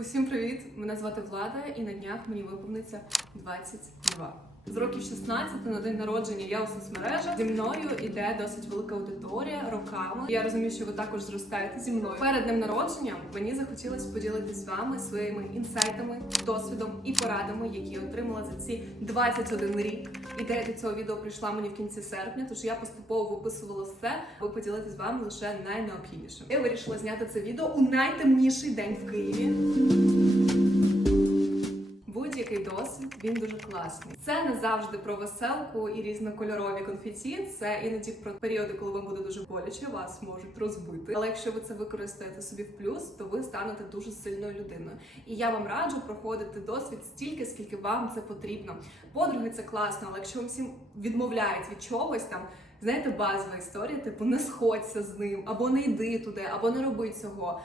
Усім привіт! Мене звати Влада, і на днях мені виповниться 22. З років 16 на день народження я у соцмережах. Зі мною іде досить велика аудиторія роками. Я розумію, що ви також зростаєте зі мною. Перед днем народження мені захотілося поділитися з вами своїми інсайтами, досвідом і порадами, які я отримала за ці 21 рік. Ідея до цього відео прийшла мені в кінці серпня, тож я поступово виписувала все, аби поділитися з вами лише найнеобхіднішим. Я вирішила зняти це відео у найтемніший день в Києві. Будь-який досвід він дуже класний. Це не завжди про веселку і різнокольорові конфеті. Це іноді про періоди, коли вам буде дуже боляче, вас можуть розбити. Але якщо ви це використаєте собі в плюс, то ви станете дуже сильною людиною. І я вам раджу проходити досвід стільки, скільки вам це потрібно. Подруги це класно, але якщо вам всім відмовляють від чогось там. Знаєте, базова історія, типу не сходься з ним, або не йди туди, або не роби цього.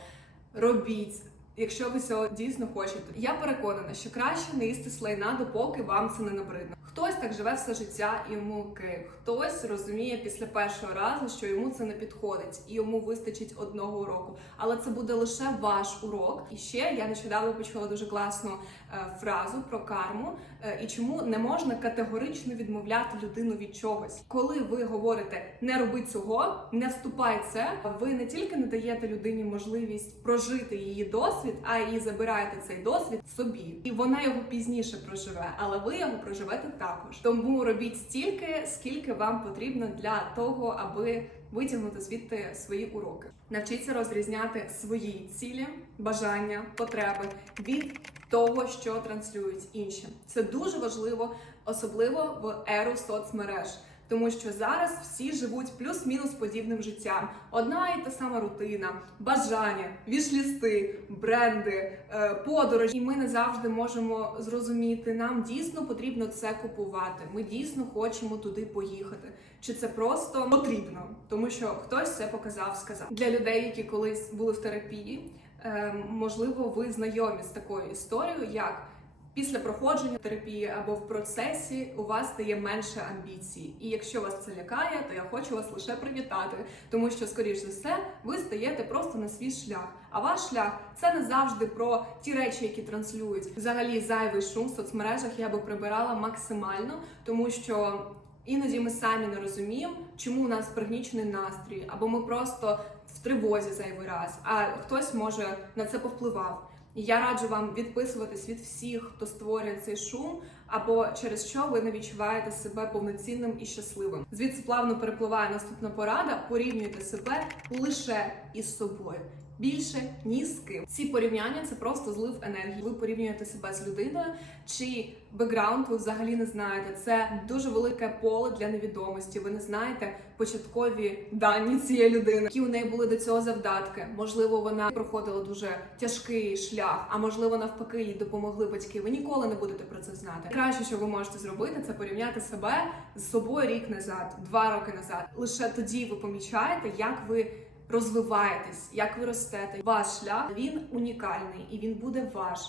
Робіть. Якщо ви цього дійсно хочете, я переконана, що краще не їсти слайна, допоки вам це не набридне. Хтось так живе все життя і йому окей. Хтось розуміє після першого разу, що йому це не підходить, і йому вистачить одного уроку. Але це буде лише ваш урок. І ще я нещодавно почула дуже класну е, фразу про карму е, і чому не можна категорично відмовляти людину від чогось. Коли ви говорите не роби цього, не вступай це, ви не тільки не даєте людині можливість прожити її досвід, а і забираєте цей досвід собі, і вона його пізніше проживе, але ви його проживете також. Тому робіть стільки, скільки вам потрібно для того, аби витягнути звідти свої уроки. Навчіться розрізняти свої цілі, бажання, потреби від того, що транслюють інші. Це дуже важливо, особливо в еру соцмереж. Тому що зараз всі живуть плюс-мінус подібним життям. Одна і та сама рутина, бажання, вішлісти, бренди, е, подорожі. І ми не завжди можемо зрозуміти, нам дійсно потрібно це купувати. Ми дійсно хочемо туди поїхати. Чи це просто потрібно, тому що хтось це показав, сказав для людей, які колись були в терапії. е, Можливо, ви знайомі з такою історією, як Після проходження терапії або в процесі у вас стає менше амбіцій. І якщо вас це лякає, то я хочу вас лише привітати, тому що, скоріш за все, ви стаєте просто на свій шлях. А ваш шлях це не завжди про ті речі, які транслюють. Взагалі, зайвий шум в соцмережах я би прибирала максимально, тому що. Іноді ми самі не розуміємо, чому у нас пригнічений настрій, або ми просто в тривозі зайвий раз, а хтось може на це повпливав. Я раджу вам відписуватись від всіх, хто створює цей шум, або через що ви не відчуваєте себе повноцінним і щасливим. Звідси плавно перепливає наступна порада. Порівнюйте себе лише із собою. Більше ні з ким. Ці порівняння це просто злив енергії. Ви порівнюєте себе з людиною, чий бекграунд ви взагалі не знаєте. Це дуже велике поле для невідомості. Ви не знаєте початкові дані цієї людини, які у неї були до цього завдатки. Можливо, вона проходила дуже тяжкий шлях, а можливо, навпаки, їй допомогли батьки. Ви ніколи не будете про це знати. Краще, що ви можете зробити, це порівняти себе з собою рік назад, два роки назад. Лише тоді ви помічаєте, як ви. Розвиваєтесь, як ви ростете. Ваш шлях він унікальний і він буде ваш.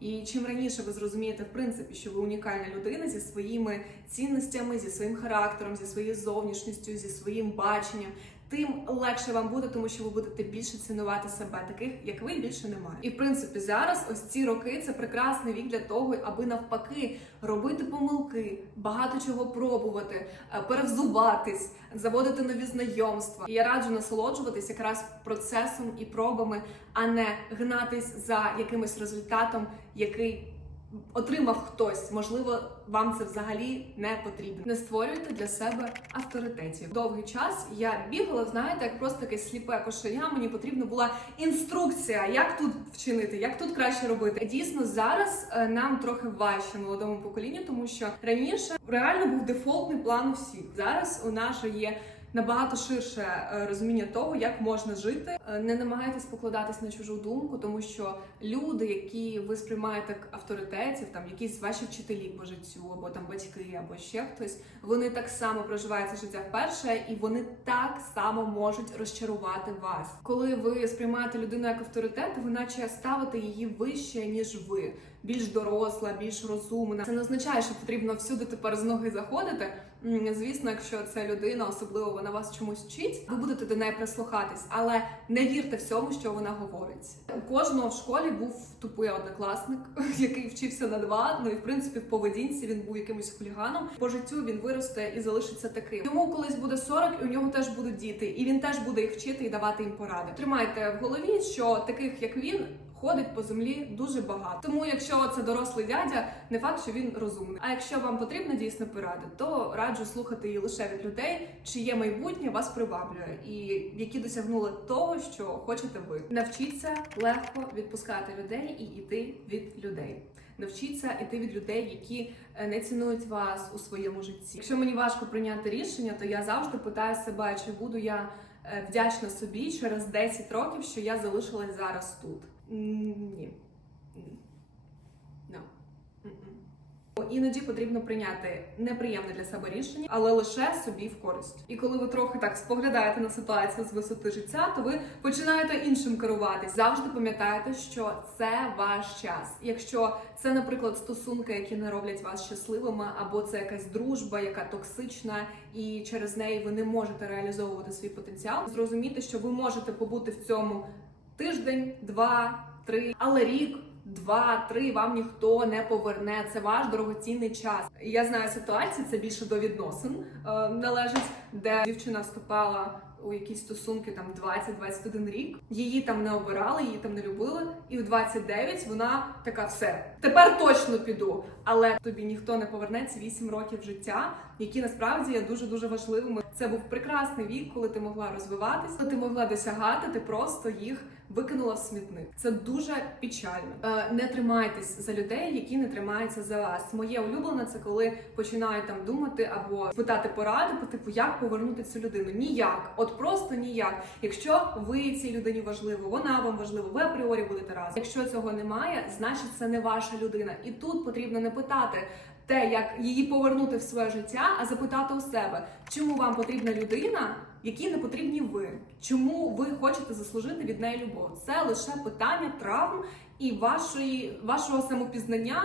І чим раніше ви зрозумієте, в принципі, що ви унікальна людина зі своїми цінностями, зі своїм характером, зі своєю зовнішністю, зі своїм баченням, тим легше вам буде, тому що ви будете більше цінувати себе, таких як ви більше немає. І в принципі, зараз ось ці роки це прекрасний вік для того, аби навпаки робити помилки, багато чого пробувати, е, перевзуватись, заводити нові знайомства. І я раджу насолоджуватись якраз процесом і пробами, а не гнатись за якимось результатом, який отримав хтось. Можливо, вам це взагалі не потрібно. Не створюйте для себе авторитетів. Довгий час я бігала, знаєте, як просто таке сліпе кошеня. Мені потрібна була інструкція, як тут вчинити, як тут краще робити. Дійсно, зараз е, нам трохи важче молодому поколінню, тому що раніше реально був дефолтний план у всіх. Зараз у нас є. Набагато ширше е, розуміння того, як можна жити. Е, Не намагайтесь покладатись на чужу думку, тому що люди, які ви сприймаєте як авторитетів, там якісь ваші вчителі по життю, або там батьки, або ще хтось, вони так само проживають це життя вперше, і вони так само можуть розчарувати вас. Коли ви сприймаєте людину як авторитет, ви наче ставите її вище ніж ви, більш доросла, більш розумна. Це не означає, що потрібно всюди тепер з ноги заходити. Звісно, якщо це людина, особливо вона вас чомусь вчить, ви будете до неї прислухатись, але не вірте всьому, що вона говорить. У кожного в школі був тупий однокласник, який вчився на два. Ну і в принципі в поведінці він був якимось хуліганом. По життю він виросте і залишиться таким. Йому колись буде 40, і у нього теж будуть діти, і він теж буде їх вчити і давати їм поради. Тримайте в голові, що таких як він. Ходить по землі дуже багато. Тому, якщо це дорослий дядя, не факт, що він розумний. А якщо вам потрібна дійсно порада, то раджу слухати її лише від людей, чиє майбутнє вас приваблює, і які досягнули того, що хочете ви. Навчіться легко відпускати людей і йти від людей. Навчіться йти від людей, які е, не цінують вас у своєму житті. Якщо мені важко прийняти рішення, то я завжди питаю себе, чи буду я е, вдячна собі через 10 років, що я залишилась зараз тут. Ні. No. М-м. Іноді потрібно прийняти неприємне для себе рішення, але лише собі в користь. І коли ви трохи так споглядаєте на ситуацію з висоти життя, то ви починаєте іншим керуватись. Завжди пам'ятайте, що це ваш час. Якщо це, наприклад, стосунки, які не роблять вас щасливими, або це якась дружба, яка токсична, і через неї ви не можете реалізовувати свій потенціал, зрозуміти, що ви можете побути в цьому тиждень, два, три, але рік. Два-три вам ніхто не поверне. Це ваш дорогоцінний час. Я знаю ситуації, це більше до відносин е, належить, де дівчина вступала у якісь стосунки там 20-21 рік. Її там не обирали, її там не любили. І в 29 вона така все. Тепер точно піду. Але тобі ніхто не поверне ці 8 років життя, які насправді є дуже дуже важливими. Це був прекрасний вік, коли ти могла розвиватися, ти могла досягати, ти просто їх викинула в смітник. Це дуже печально. Е, не тримайтесь за людей, які не тримаються за вас. Моє улюблене це коли починають там думати або питати поради по типу, як повернути цю людину. Ніяк, от просто ніяк. Якщо ви цій людині важливо, вона вам важлива, ви апріорі будете разом. Якщо цього немає, значить це не ваша людина. І тут потрібно не питати. Те, як її повернути в своє життя, а запитати у себе, чому вам потрібна людина, якій не потрібні ви, чому ви хочете заслужити від неї любов? Це лише питання травм і вашої вашого самопізнання,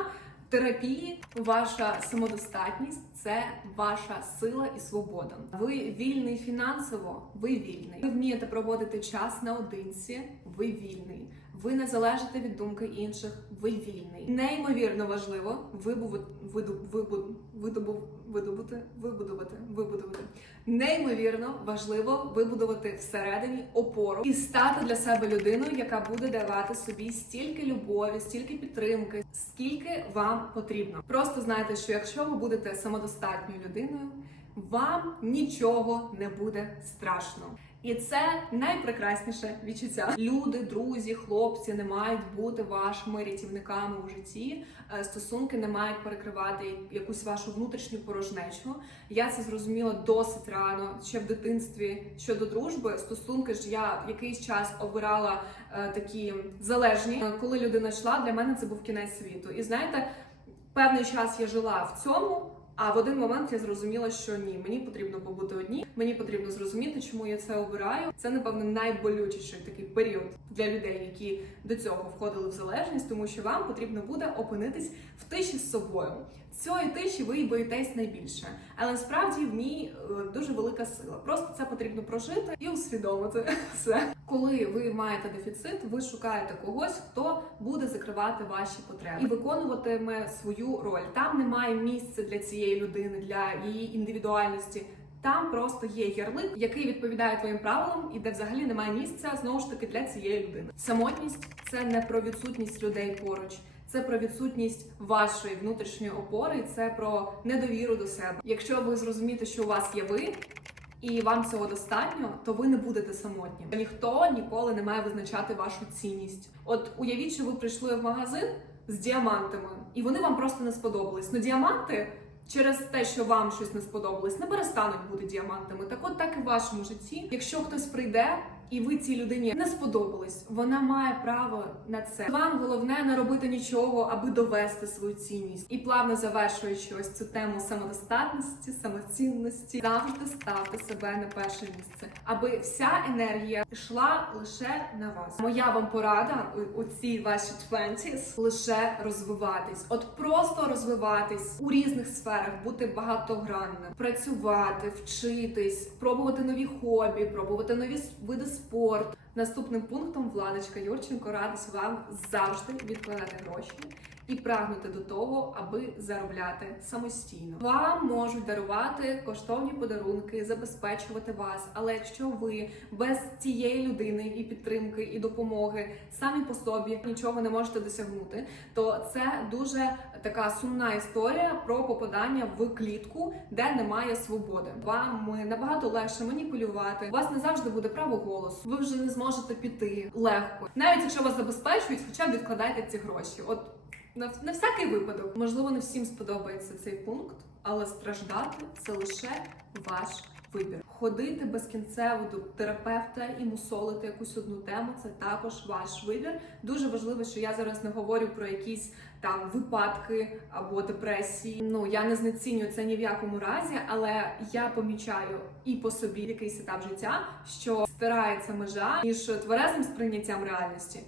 терапії, ваша самодостатність це ваша сила і свобода. Ви вільний фінансово, ви вільний. Ви вмієте проводити час наодинці, ви вільний. Ви не залежите від думки інших, ви вільний. Неймовірно важливо вибувати, виду, вибу, видобу, видобути, вибудувати, вибудувати. Неймовірно важливо вибудувати всередині опору і стати для себе людиною, яка буде давати собі стільки любові, стільки підтримки, скільки вам потрібно. Просто знайте, що якщо ви будете самодостатньою людиною, вам нічого не буде страшно. І це найпрекрасніше відчуття. Люди, друзі, хлопці не мають бути вашими рятівниками у житті. Е, Стосунки не мають перекривати якусь вашу внутрішню порожнечу. Я це зрозуміла досить рано, ще в дитинстві щодо дружби. Стосунки ж я якийсь час обирала е, такі залежні. Е, Коли людина йшла, для мене це був кінець світу. І знаєте, певний час я жила в цьому. А в один момент я зрозуміла, що ні, мені потрібно побути одній. Мені потрібно зрозуміти, чому я це обираю. Це напевно найболючіший такий період для людей, які до цього входили в залежність, тому що вам потрібно буде опинитись в тиші з собою. Цієї тиші ви і боїтесь найбільше, але насправді в ній е, дуже велика сила. Просто це потрібно прожити і усвідомити все. Коли ви маєте дефіцит, ви шукаєте когось, хто буде закривати ваші потреби і виконуватиме свою роль. Там немає місця для цієї людини, для її індивідуальності. Там просто є ярлик, який відповідає твоїм правилам, і де взагалі немає місця знову ж таки для цієї людини. Самотність це не про відсутність людей поруч. Це про відсутність вашої внутрішньої опори, і це про недовіру до себе. Якщо ви зрозумієте, що у вас є ви, і вам цього достатньо, то ви не будете самотні. Ніхто ніколи не має визначати вашу цінність. От уявіть, що ви прийшли в магазин з діамантами, і вони вам просто не сподобались. Ну діаманти. Через те, що вам щось не сподобалось, не перестануть бути діамантами. Так от так і в вашому житті. Якщо хтось прийде і ви цій людині не сподобались, вона має право на це. Вам головне не робити нічого, аби довести свою цінність. І плавно завершуючи ось цю тему самодостатності, самоцінності, завжди ставте себе на перше місце, аби вся енергія йшла лише на вас. Моя вам порада у- цій вашій 20s – лише розвиватись, от просто розвиватись у різних сферах, бути багатогранним, працювати, вчитись, пробувати нові хобі, пробувати нові види спорту спорт. Наступним пунктом Владочка Юрченко радить вам завжди відкладати гроші і прагнути до того, аби заробляти самостійно. Вам можуть дарувати коштовні подарунки, забезпечувати вас. Але якщо ви без цієї людини і підтримки, і допомоги самі по собі нічого не можете досягнути, то це дуже така сумна історія про попадання в клітку, де немає свободи. Вам набагато легше маніпулювати. У вас не завжди буде право голосу. Ви вже не зможете піти легко, навіть якщо вас забезпечують, хоча б відкладайте ці гроші. От на, на всякий випадок. Можливо, не всім сподобається цей пункт, але страждати це лише ваш вибір. Ходити безкінцево до терапевта і мусолити якусь одну тему це також ваш вибір. Дуже важливо, що я зараз не говорю про якісь там випадки або депресії. Ну я не знецінюю це ні в якому разі, але я помічаю і по собі якийсь етап життя, що стирається межа між тверезим сприйняттям реальності.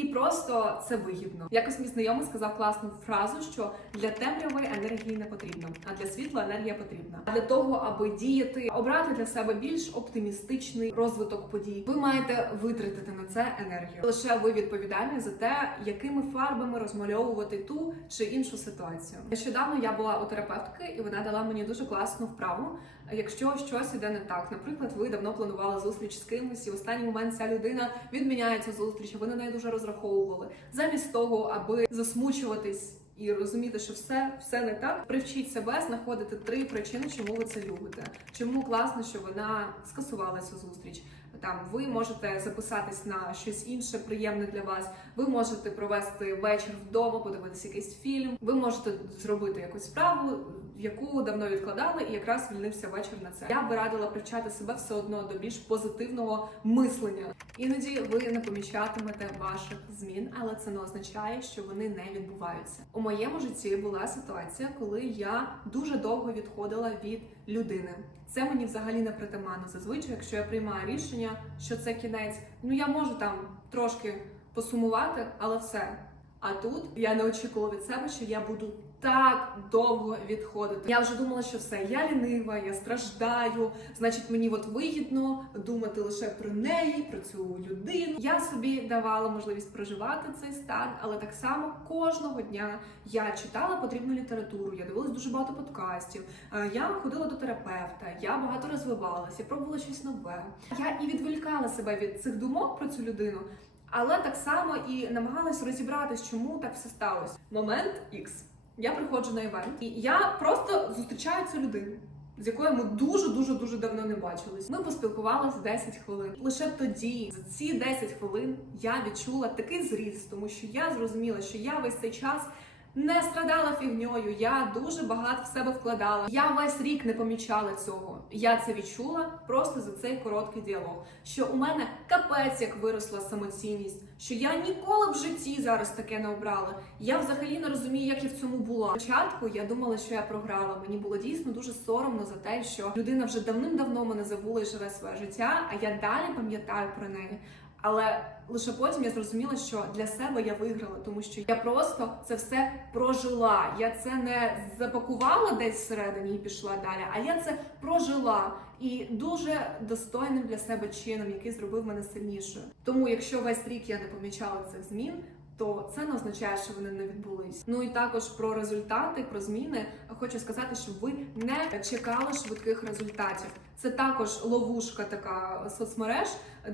І просто це вигідно. Якось мій знайомий сказав класну фразу, що для темряви енергії не потрібно, а для світла енергія потрібна. А для того, аби діяти, обрати для себе більш оптимістичний розвиток подій, ви маєте витратити на це енергію. Лише ви відповідальні за те, якими фарбами розмальовувати ту чи іншу ситуацію. Нещодавно я була у терапевтки, і вона дала мені дуже класну вправу. Якщо щось іде не так, наприклад, ви давно планували зустріч з кимось, і в останній момент ця людина відміняє цю зустріч, а ви на неї дуже розраховували. Замість того, аби засмучуватись і розуміти, що все, все не так, привчіть себе знаходити три причини, чому ви це любите. Чому класно, що вона скасувала цю зустріч. Там ви можете записатись на щось інше приємне для вас. Ви можете провести вечір вдома, подивитися якийсь фільм. Ви можете зробити якусь справу, яку давно відкладали, і якраз звільнився вечір на це. Я би радила привчати себе все одно до більш позитивного мислення. Іноді ви не помічатимете ваших змін, але це не означає, що вони не відбуваються. У моєму житті була ситуація, коли я дуже довго відходила від людини. Це мені взагалі не притаманно. Зазвичай, якщо я приймаю рішення, що це кінець, ну я можу там трошки посумувати, але все. А тут я не очікувала від себе, що я буду так довго відходити. Я вже думала, що все, я лінива, я страждаю. Значить, мені от вигідно думати лише про неї, про цю людину. Я собі давала можливість проживати цей стан, але так само кожного дня я читала потрібну літературу, я дивилась дуже багато подкастів. е, Я ходила до терапевта, я багато розвивалася, пробувала щось нове. Я і відволікала себе від цих думок про цю людину. Але так само і намагалась розібратись, чому так все сталося. Момент X. Я приходжу на івент, і я просто зустрічаю цю людину, з якою ми дуже дуже дуже давно не бачились. Ми поспілкувалися 10 хвилин. Лише тоді, за ці 10 хвилин, я відчула такий зріст, тому що я зрозуміла, що я весь цей час. Не страдала фігньою, я дуже багато в себе вкладала. Я весь рік не помічала цього. Я це відчула просто за цей короткий діалог. Що у мене капець як виросла самоцінність, що я ніколи в житті зараз таке не обрала. Я взагалі не розумію, як я в цьому була. Спочатку я думала, що я програла. Мені було дійсно дуже соромно за те, що людина вже давним-давно мене забула і живе своє життя, а я далі пам'ятаю про неї. Але лише потім я зрозуміла, що для себе я виграла, тому що я просто це все прожила. Я це не запакувала десь всередині і пішла далі, а я це прожила і дуже достойним для себе чином, який зробив мене сильнішою. Тому, якщо весь рік я не помічала цих змін. То це не означає, що вони не відбулись. Ну і також про результати, про зміни хочу сказати, щоб ви не чекали швидких результатів. Це також ловушка така соцмереж,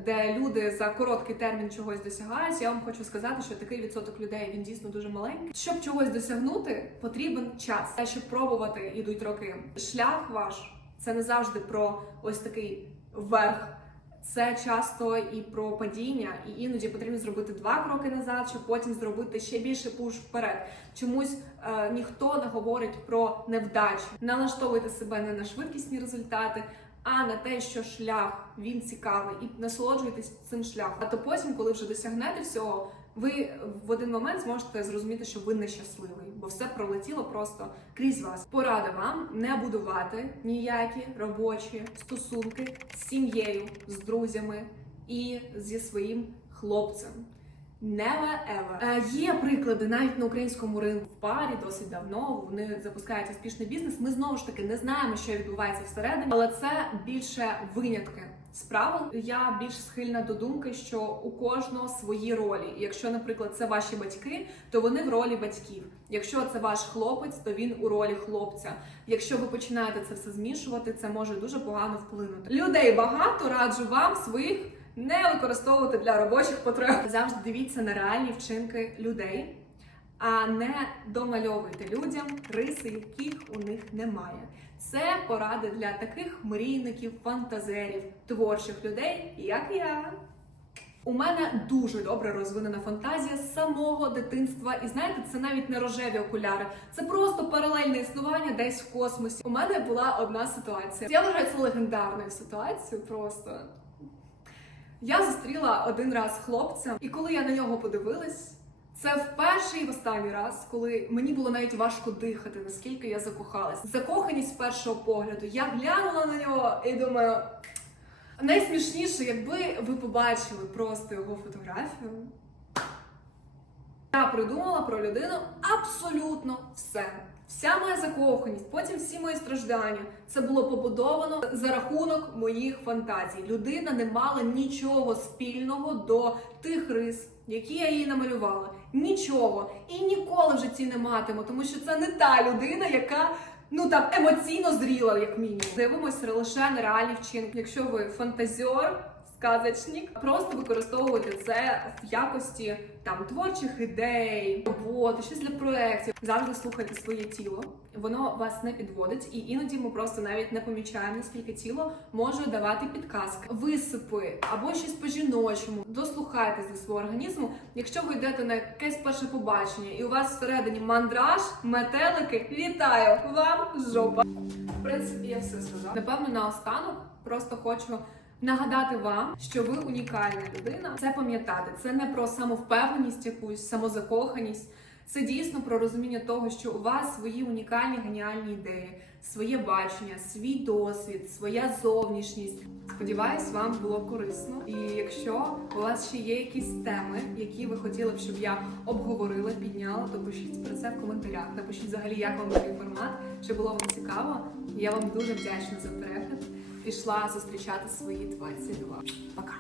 де люди за короткий термін чогось досягають. Я вам хочу сказати, що такий відсоток людей він дійсно дуже маленький. Щоб чогось досягнути, потрібен час. А щоб пробувати, ідуть роки. Шлях ваш це не завжди про ось такий верх. Це часто і про падіння, і іноді потрібно зробити два кроки назад, щоб потім зробити ще більше пуш вперед. Чомусь е, ніхто не говорить про невдачу. Налаштовуйте себе не на швидкісні результати, а на те, що шлях він цікавий, і насолоджуйтесь цим шляхом. А то потім, коли вже досягнете всього, ви в один момент зможете зрозуміти, що ви нещасливий, бо все пролетіло просто крізь вас. Порада вам не будувати ніякі робочі стосунки з сім'єю, з друзями і зі своїм хлопцем. Never ever. Е, є приклади навіть на українському ринку в парі досить давно. Вони запускають успішний бізнес. Ми знову ж таки не знаємо, що відбувається всередині, але це більше винятки з. Я більш схильна до думки, що у кожного свої ролі. Якщо, наприклад, це ваші батьки, то вони в ролі батьків. Якщо це ваш хлопець, то він у ролі хлопця. Якщо ви починаєте це все змішувати, це може дуже погано вплинути. Людей багато раджу вам своїх не використовувати для робочих потреб. Завжди дивіться на реальні вчинки людей, а не домальовуйте людям риси, яких у них немає. Це поради для таких мрійників, фантазерів, творчих людей, як я. У мене дуже добре розвинена фантазія з самого дитинства, і знаєте, це навіть не рожеві окуляри, це просто паралельне існування десь в космосі. У мене була одна ситуація. Я вважаю це легендарною ситуацією. Просто я зустріла один раз хлопця, і коли я на нього подивилась, це в перший і в останній раз, коли мені було навіть важко дихати, наскільки я закохалась. Закоханість з першого погляду. Я глянула на нього і думаю. Найсмішніше, якби ви побачили просто його фотографію. Я придумала про людину абсолютно все. Вся моя закоханість, потім всі мої страждання. Це було побудовано за рахунок моїх фантазій. Людина не мала нічого спільного до тих рис, які я їй намалювала. Нічого. І ніколи в житті не матиму, тому що це не та людина, яка ну там емоційно зріла, як мінімум. Дивимося лише на реальні вчинки. Якщо ви фантазіор, сказочник, просто використовуйте це в якості там творчих ідей, роботи, щось для проєктів. Завжди слухайте своє тіло. Воно вас не підводить, і іноді ми просто навіть не помічаємо, наскільки тіло може давати підказки, висипи або щось по жіночому. Дослухайтесь до свого організму. Якщо ви йдете на якесь перше побачення, і у вас всередині мандраж, метелики, вітаю! Вам жопа! В принципі, я все сказала. Напевно, наостанок просто хочу. Нагадати вам, що ви унікальна людина, це пам'ятати. Це не про самовпевненість, якусь самозакоханість. Це дійсно про розуміння того, що у вас свої унікальні геніальні ідеї, своє бачення, свій досвід, своя зовнішність. Сподіваюсь, вам було корисно. І якщо у вас ще є якісь теми, які ви хотіли б, щоб я обговорила, підняла, то пишіть про це в коментарях. Напишіть взагалі, як вам такий формат, чи було вам цікаво. Я вам дуже вдячна за перегляд. Пішла зустрічати свої 22. Пока.